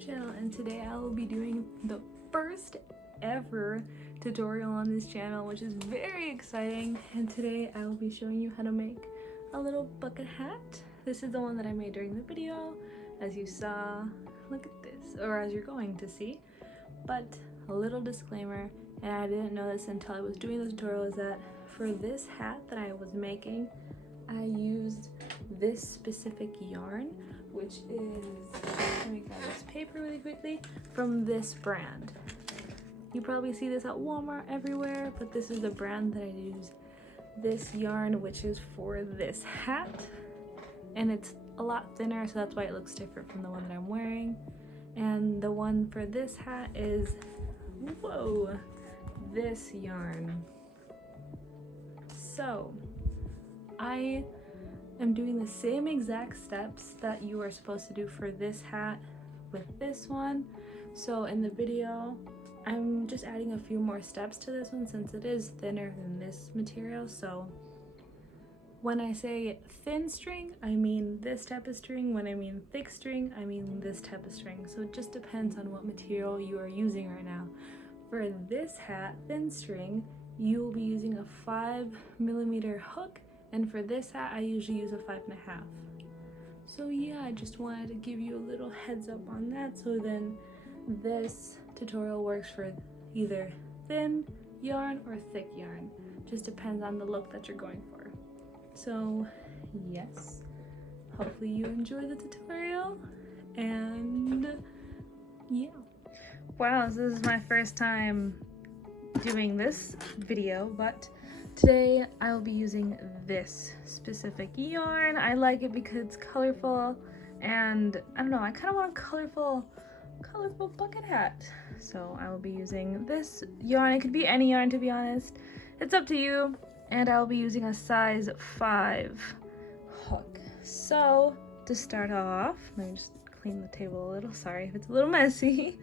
YouTube channel, and today I will be doing the first ever tutorial on this channel, which is very exciting. And today I will be showing you how to make a little bucket hat. This is the one that I made during the video, as you saw. Look at this, or as you're going to see. But a little disclaimer, and I didn't know this until I was doing the tutorial, is that for this hat that I was making, I used this specific yarn, which is, let me grab this paper really quickly, from this brand. You probably see this at Walmart everywhere, but this is the brand that I use. This yarn, which is for this hat, and it's a lot thinner, so that's why it looks different from the one that I'm wearing. And the one for this hat is, whoa, this yarn. So I am doing the same exact steps that you are supposed to do for this hat with this one. So in the video, I'm just adding a few more steps to this one since it is thinner than this material. So when I say thin string, I mean this type of string. When I mean thick string, I mean this type of string. So it just depends on what material you are using right now. For this hat, thin string, you will be using a 5mm hook, and for this hat, I usually use a 5.5. So yeah, I just wanted to give you a little heads up on that, so then this tutorial works for either thin yarn or thick yarn. Just depends on the look that you're going for. So yes, hopefully you enjoy the tutorial, and yeah. Wow, so this is my first time doing this video, but today I will be using this specific yarn. I like it because it's colorful, and I don't know, I kind of want a colorful bucket hat. So I will be using this yarn. It could be any yarn, to be honest. It's up to you. And I will be using a size 5 hook. So to start off, let me just clean the table a little. Sorry if it's a little messy.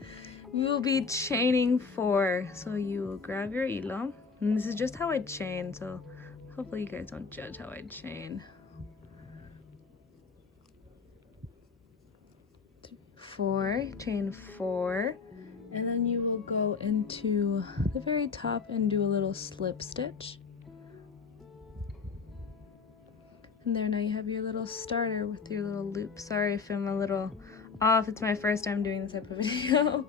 You will be chaining 4. So you will grab your hilo. And this is just how I chain, so hopefully you guys don't judge how I chain. 4, chain 4, and then you will go into the very top and do a little slip stitch. And there, now you have your little starter with your little loop. Sorry if I'm a little off, it's my first time doing this type of video.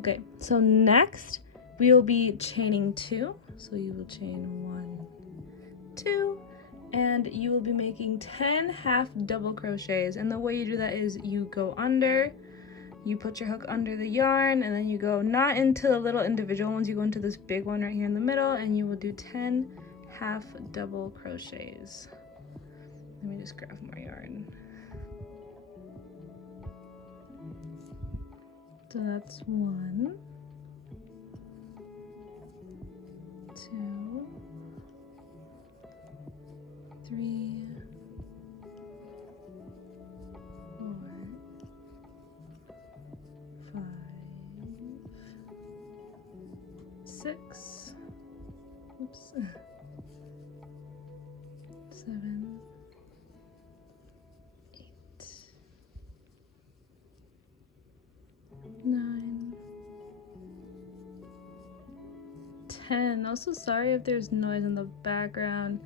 Okay, so next we will be chaining 2. So you will chain 1, 2, and you will be making 10 half double crochets. And the way you do that is you go under, you put your hook under the yarn, and then you go not into the little individual ones, you go into this big one right here in the middle, and you will do 10 half double crochets. Let me just grab more yarn. So that's 1, 2, 3, 4, 5, 6, oops, 7, 8, 9, 10. Also sorry if there's noise in the background.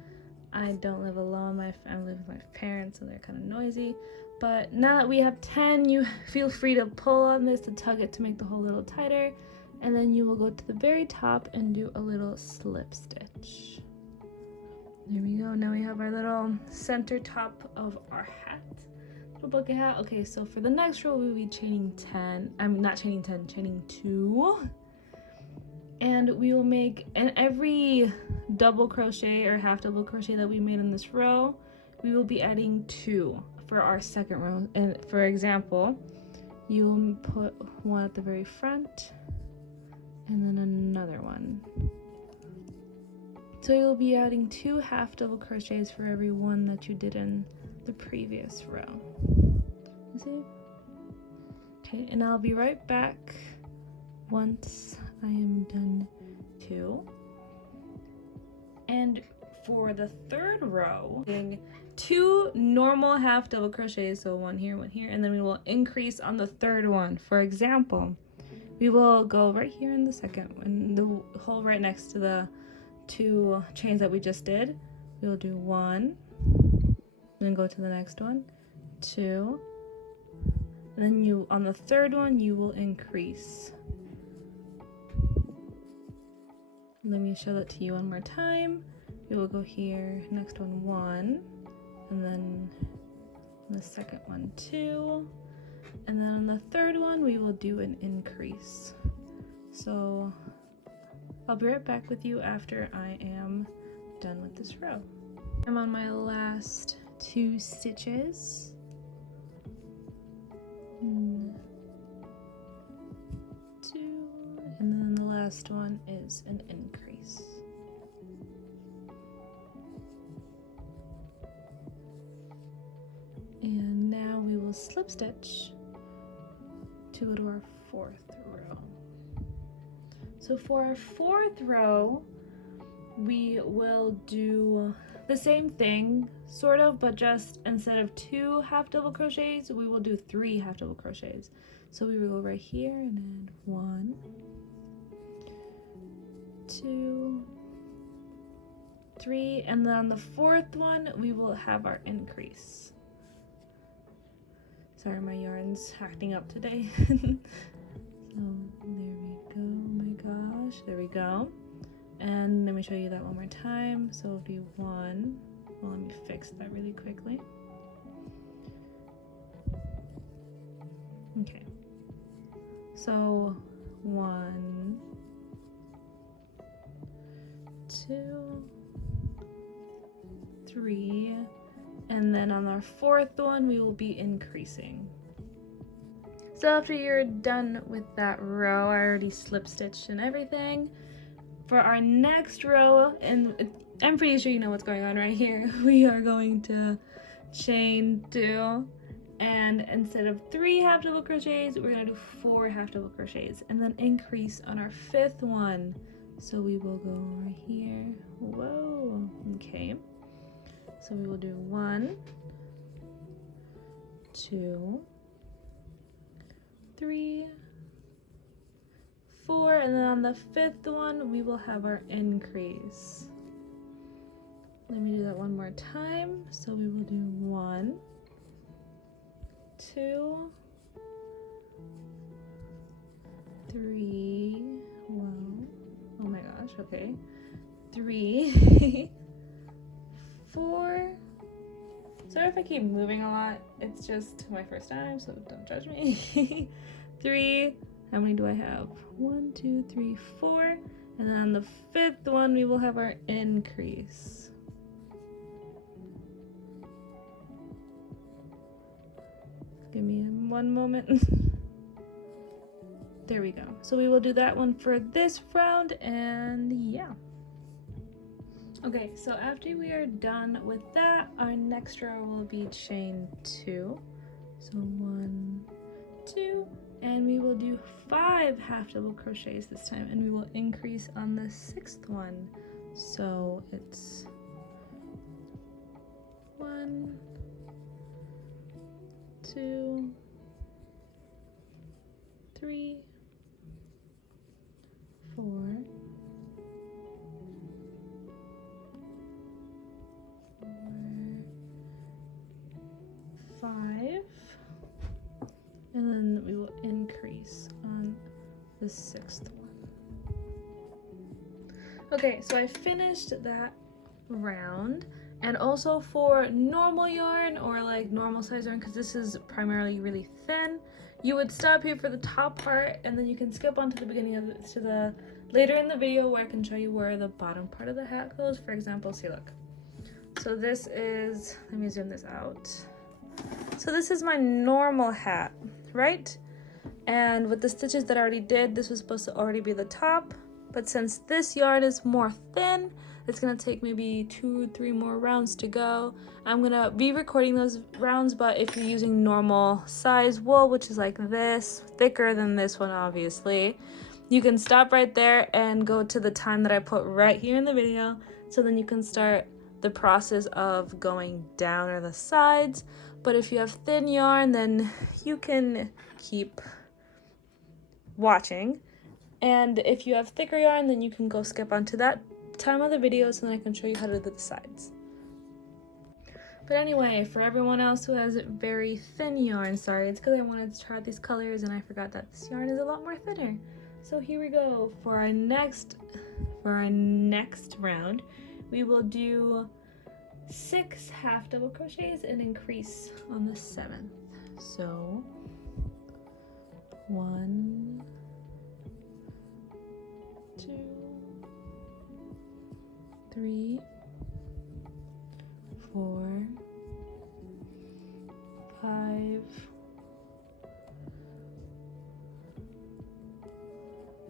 I don't live alone, I live with my parents, so they're kind of noisy. But now that we have 10, you feel free to pull on this to tug it to make the hole a little tighter, and then you will go to the very top and do a little slip stitch. There we go. Now we have our little center top of our hat, little bucket hat. Okay, so for the next row we'll be chaining 10. I'm not chaining 10, chaining 2. And we will make, in every double crochet or half double crochet that we made in this row, we will be adding 2 for our second row. And for example, you will put one at the very front and then another one. So you'll be adding 2 half double crochets for every one that you did in the previous row. You see? Okay, and I'll be right back once I am done 2. And for the third row, doing 2 normal half double crochets, so one here, and then we will increase on the third one. For example, we will go right here in the second one, the hole right next to the 2 chains that we just did. We will do 1, then go to the next one, 2, and then you, on the third one, you will increase. Let me show that to you one more time. We will go here, next one 1, and then on the second one 2, and then on the third one we will do an increase. So I'll be right back with you after I am done with this row. I'm on my last 2 stitches. 1, 2, and then the last one is an increase. And now we will slip stitch to go to our 4th row. So for our 4th row, we will do the same thing, sort of, but just instead of 2 half double crochets, we will do 3 half double crochets. So we will go right here and then 1, 2, 3, and then on the 4th one, we will have our increase. Sorry, my yarn's acting up today. So there we go, oh my gosh, there we go. And let me show you that one more time. So it'll be 1, well, let me fix that really quickly. Okay, so 1, 2, 3, and then on our 4th one we will be increasing. So after you're done with that row, I already slip stitched and everything. For our next row, and I'm pretty sure you know what's going on right here, we are going to chain 2, and instead of 3 half double crochets, we're gonna do 4 half double crochets and then increase on our 5th one. So we will go right here. Whoa, okay. So we will do 1, 2, 3, 4, and then on the 5th one we will have our increase. Let me do that one more time. So we will do 1, 2, 3, wow, oh my gosh, okay, 3, 4. Sorry if I keep moving a lot, it's just my first time, so don't judge me. 3, how many do I have? 1, 2, 3, 4, and then on the 5th one we will have our increase. Give me one moment. There we go. So we will do that one for this round, and yeah. Okay, so after we are done with that, our next row will be chain 2. So 1, 2, and we will do 5 half double crochets this time, and we will increase on the 6th one. So it's 1, 2, 3, 4, 5, and then we will increase on the 6th one. Okay, so I finished that round, and also for normal yarn or like normal size yarn, because this is primarily really thin, you would stop here for the top part, and then you can skip on to the beginning of it, to the later in the video where I can show you where the bottom part of the hat goes. For example, see, look. So this is, let me zoom this out. So this is my normal hat, right? And with the stitches that I already did, this was supposed to already be the top, but since this yarn is more thin, it's gonna take maybe 2 or 3 more rounds to go. I'm gonna be recording those rounds, but if you're using normal size wool, which is like this, thicker than this one obviously, you can stop right there and go to the time that I put right here in the video. So then you can start the process of going down or the sides. But if you have thin yarn, then you can keep watching. And if you have thicker yarn, then you can go skip onto that time of the video so then I can show you how to do the sides. But anyway, for everyone else who has very thin yarn, sorry, it's because I wanted to try out these colors and I forgot that this yarn is a lot more thinner. So here we go. For our next round, we will do 6 half double crochets and increase on the 7th. So 1, 2, 3, 4, 5,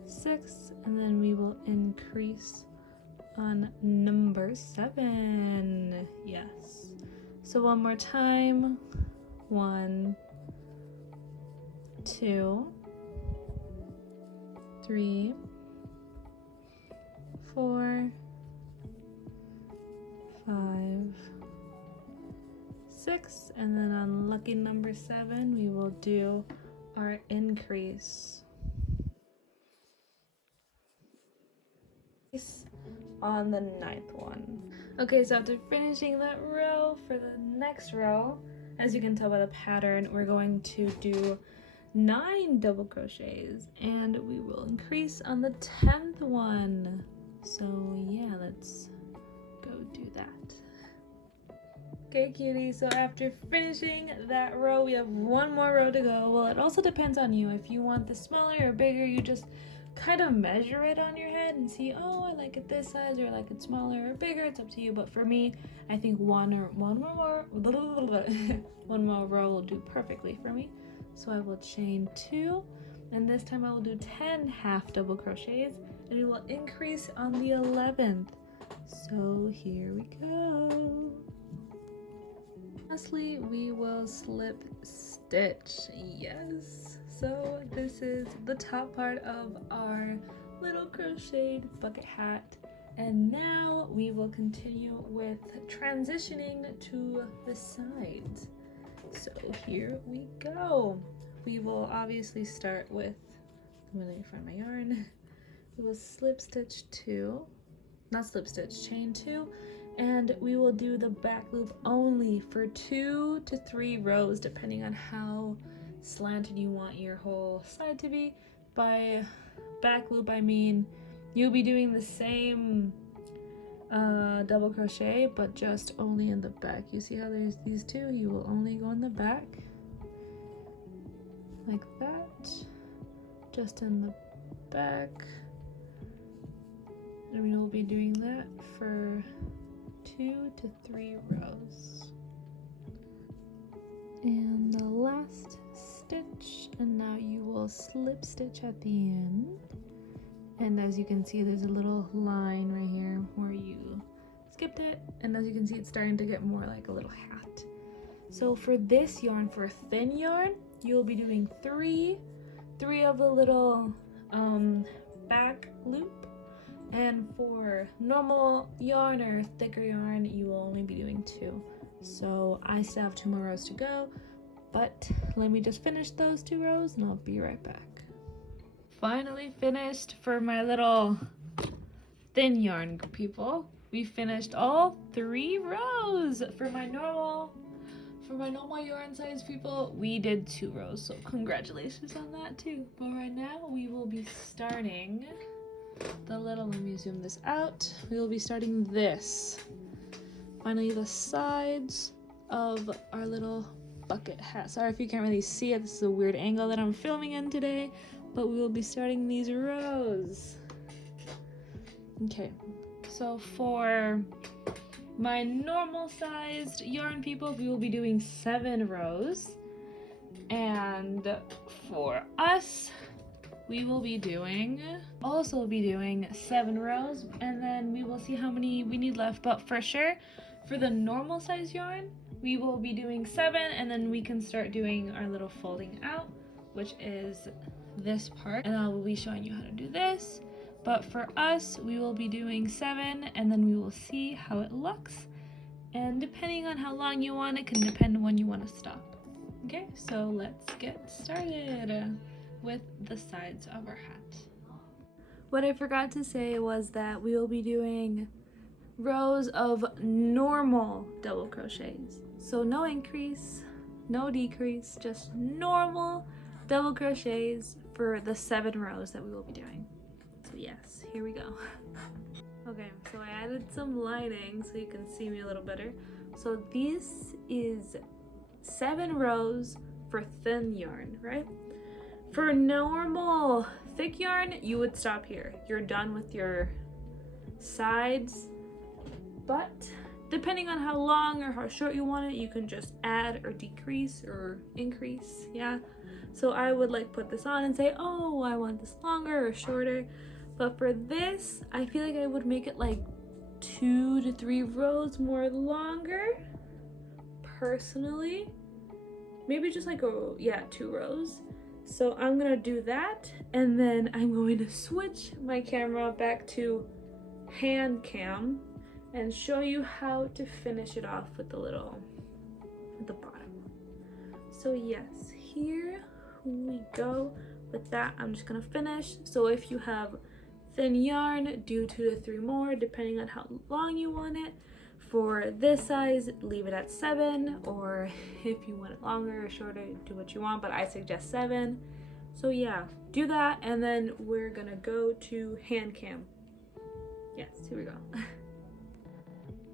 6, and then we will increase on number 7. Yes. So one more time. 1, 2, 3, 4, 5, 6, and then on lucky number 7 we will do our increase on the 9th one. Okay, so after finishing that row, for the next row, as you can tell by the pattern, we're going to do 9 double crochets and we will increase on the 10th one. So yeah, let's go do that. Okay, cutie, so after finishing that row, we have one more row to go. Well, it also depends on you. If you want the smaller or bigger, you just kind of measure it on your head and see, oh, I like it this size or I like it smaller or bigger. It's up to you. But for me, I think one more row will do perfectly for me. So I will chain 2, and this time I will do 10 half double crochets and we will increase on the 11th. So here we go. Lastly, we will slip stitch. Yes. So this is the top part of our little crocheted bucket hat. And now we will continue with transitioning to the sides. So here we go. We will obviously start with, let me find my yarn. We will slip stitch 2, not slip stitch, chain 2, and we will do the back loop only for 2 to 3 rows depending on how slanted you want your whole side to be. By back loop I mean you'll be doing the same double crochet but just only in the back. You see how there's these two? You will only go in the back like that, just in the back, and we will be doing that for 2 to 3 rows. And the last stitch, and now you will slip stitch at the end. And as you can see, there's a little line right here where you skipped it, and as you can see, it's starting to get more like a little hat. So for this yarn, for thin yarn, you'll be doing three of the little back loop, and for normal yarn or thicker yarn, you will only be doing 2. So I still have 2 more rows to go, but let me just finish those 2 rows and I'll be right back. Finally finished for my little thin yarn people. We finished all 3 rows. For my normal yarn size people, we did 2 rows, so congratulations on that too. But right now we will be starting the little, let me zoom this out, we will be starting this. Finally, the sides of our little bucket hat. Sorry if you can't really see it, this is a weird angle that I'm filming in today, but we will be starting these rows. Okay, so for my normal sized yarn people, we will be doing 7 rows, and for us, we will be also be doing 7 rows, and then we will see how many we need left. But for sure, for the normal size yarn, we will be doing 7, and then we can start doing our little folding out, which is this part, and I will be showing you how to do this. But for us, we will be doing 7 and then we will see how it looks. And depending on how long you want, it can depend on when you want to stop. Okay, so let's get started with the sides of our hat. What I forgot to say was that we will be doing rows of normal double crochets. So no increase, no decrease, just normal double crochets for the 7 rows that we will be doing. So yes, here we go. Okay, so I added some lining so you can see me a little better. So this is 7 rows for thin yarn, right? For normal thick yarn, you would stop here. You're done with your sides, but depending on how long or how short you want it, you can just add or decrease or increase, yeah? So I would like put this on and say, oh, I want this longer or shorter. But for this, I feel like I would make it like 2 to 3 rows more longer, personally. Maybe just like 2 rows. So I'm gonna do that, and then I'm going to switch my camera back to hand cam and show you how to finish it off with the little at the bottom. So yes, here we go. With that, I'm just gonna finish. So if you have thin yarn, do 2 to 3 more depending on how long you want it. For this size, leave it at 7, or if you want it longer or shorter, do what you want, but I suggest 7. So yeah, do that, and then we're gonna go to hand cam. Yes, here we go.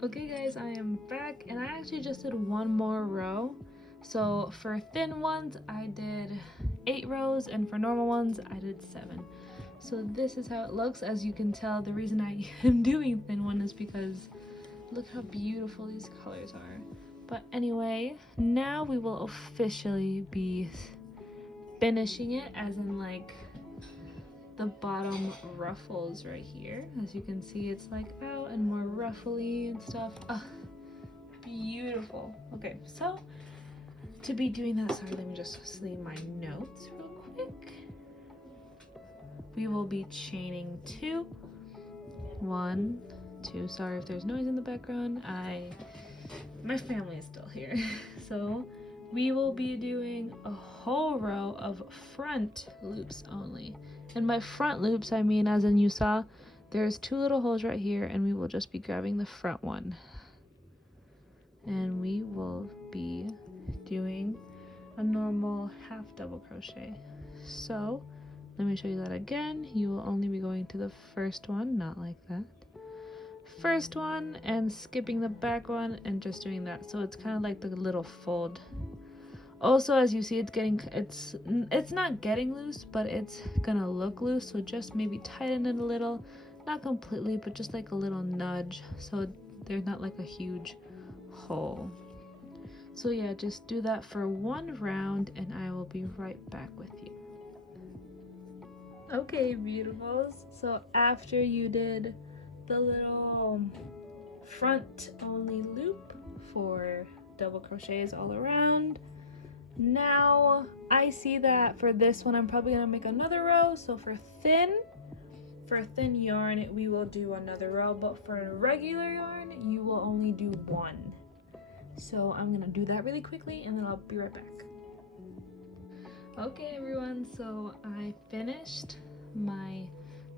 Okay guys, I am back, and I actually just did 1 more row. So for thin ones, I did 8 rows, and for normal ones, I did 7. So this is how it looks. As you can tell, the reason I am doing thin one is because look how beautiful these colors are. But anyway, now we will officially be finishing it, as in like the bottom ruffles right here. As you can see, it's like out and more ruffly and stuff. Beautiful. Okay, so to be doing that, sorry, let me just see my notes real quick. We will be chaining 2, 1, 2. Sorry if there's noise in the background. My family is still here. So we will be doing a whole row of front loops only. And by front loops, I mean, as in you saw, there's 2 little holes right here, and we will just be grabbing the front one. And we will be doing a normal half double crochet. So let me show you that again. You will only be going to the first one, not like that. First one, and skipping the back one and just doing that. So it's kind of like the little fold. Also, as you see, it's not getting loose, but it's gonna look loose. So just maybe tighten it a little, not completely, but just like a little nudge, so there's not like a huge hole. So yeah, just do that for 1 round, and I will be right back with you. Okay, beautifuls. So after you did the little front only loop for double crochets all around, now I see that for this one I'm probably gonna make another row. So for thin yarn we will do another row, but for regular yarn you will only do 1. So I'm gonna do that really quickly, and then I'll be right back. Okay everyone, so I finished my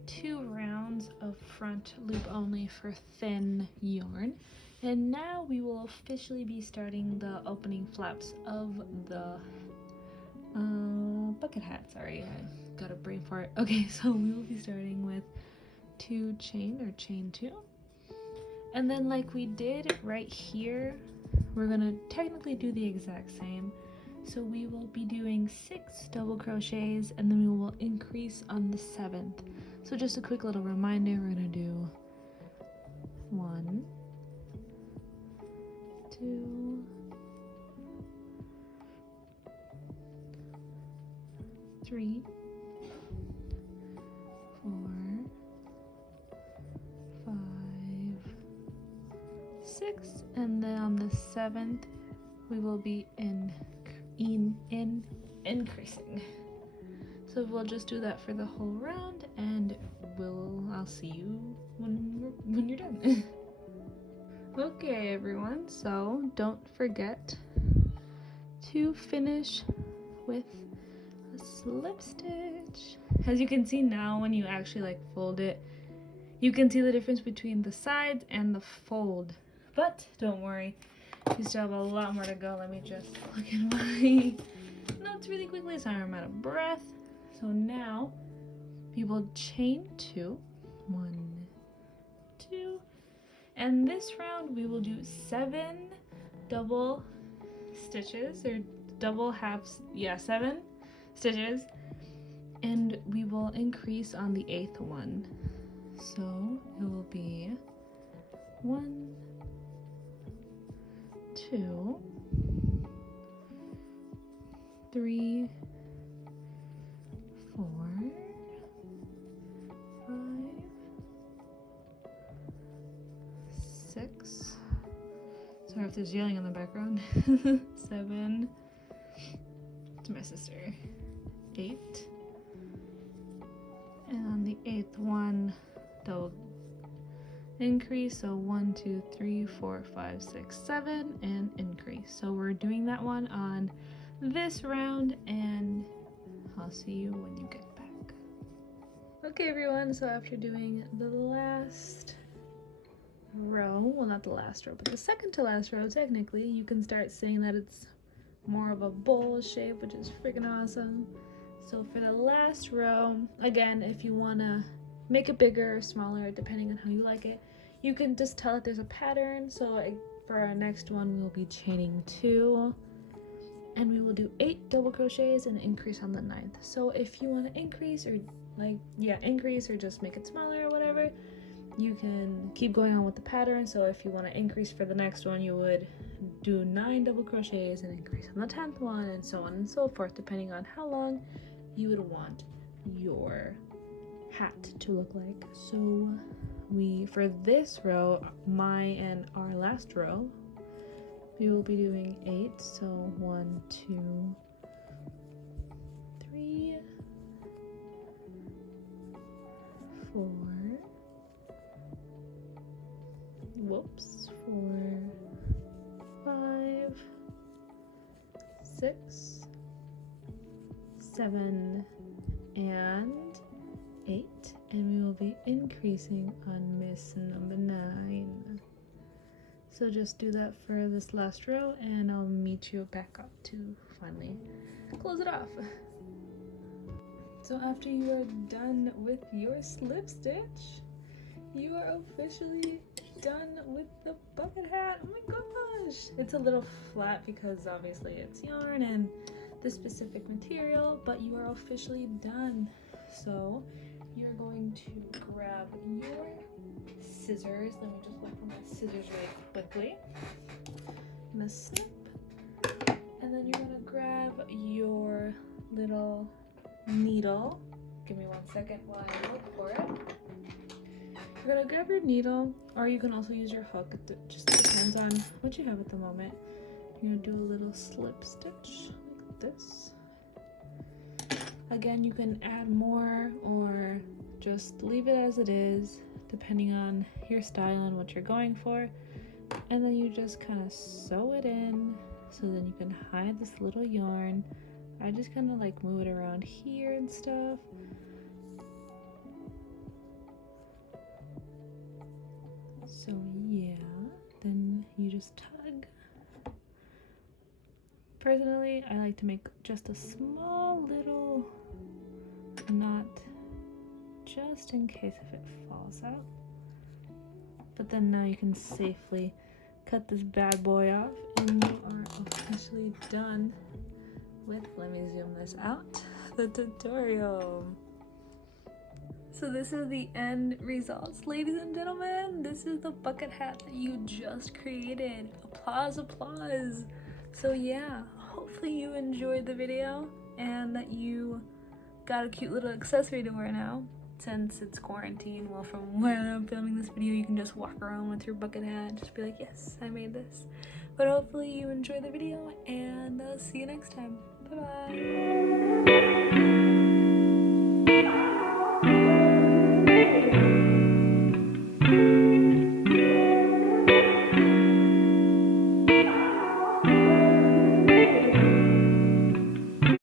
2 rounds of front loop only for thin yarn, and now we will officially be starting the opening flaps of the bucket hat. Sorry, I got a brain fart. Okay, so we will be starting with 2 chain 2, and then like we did right here, we're gonna technically do the exact same. So we will be doing 6 double crochets, and then we will increase on the 7th. So just a quick little reminder, we're gonna do 1, 2, 3, 4, 5, 6, and then on the 7th we will be increasing. So we'll just do that for the whole round, and I'll see you when you're done. Okay everyone, so don't forget to finish with a slip stitch. As you can see now, when you actually like fold it, you can see the difference between the sides and the fold. But don't worry, you still have a lot more to go. Let me just look at my notes really quickly so I'm out of breath. So now we will chain 2, 1, 2, and this round we will do 7 double stitches, or double halves, yeah, 7 stitches, and we will increase on the 8th one. So it will be 1, 2, 3, 4, 5, 6. Sorry if there's yelling in the background. 7. It's my sister. 8. And on the 8th one, they'll increase. So 1, 2, 3, 4, 5, 6, 7, and increase. So we're doing that one on this round, and I'll see you when you get back. Okay everyone, so after doing the last row, well not the last row, but the second to last row technically, you can start seeing that it's more of a bowl shape, which is freaking awesome. So for the last row, again, if you want to make it bigger or smaller depending on how you like it, you can just tell that there's a pattern. So for our next one, we will be chaining 2, and we will do 8 double crochets and increase on the 9th. So if you want to increase or increase or just make it smaller or whatever, you can keep going on with the pattern. So if you want to increase for the next one, you would do 9 double crochets and increase on the 10th one, and so on and so forth, depending on how long you would want your hat to look like. So for this row, my and our last row, we will be doing 8. So 1, 2, 3, 4, 5, 6, 7, and 8, and we will be increasing on Miss number 9. So just do that for this last row, and I'll meet you back up to finally close it off. So after you are done with your slip stitch, you are officially done with the bucket hat. Oh my gosh! It's a little flat because obviously it's yarn and this specific material, but you are officially done. So you're going to grab your scissors. Let me just look for my scissors really quickly. I'm gonna snip, and then you're gonna grab your little needle. Give me 1 second while I look for it. You're gonna grab your needle, or you can also use your hook. It just depends on what you have at the moment. You're gonna do a little slip stitch like this. Again, you can add more or just leave it as it is, depending on your style and what you're going for. And then you just kind of sew it in, so then you can hide this little yarn. I just kind of like move it around here and stuff. So yeah, then you just tug. Personally, I like to make just a small little knot, just in case if it falls out. But then now you can safely cut this bad boy off, and you are officially done with, let me zoom this out, the tutorial. So this is the end results, ladies and gentlemen. This is the bucket hat that you just created. Applause, applause. So yeah, hopefully you enjoyed the video and that you got a cute little accessory to wear now, since it's quarantine. Well, from where I'm filming this video, you can just walk around with your bucket hat and just be like, yes, I made this. But hopefully you enjoyed the video, and I'll see you next time. Bye bye.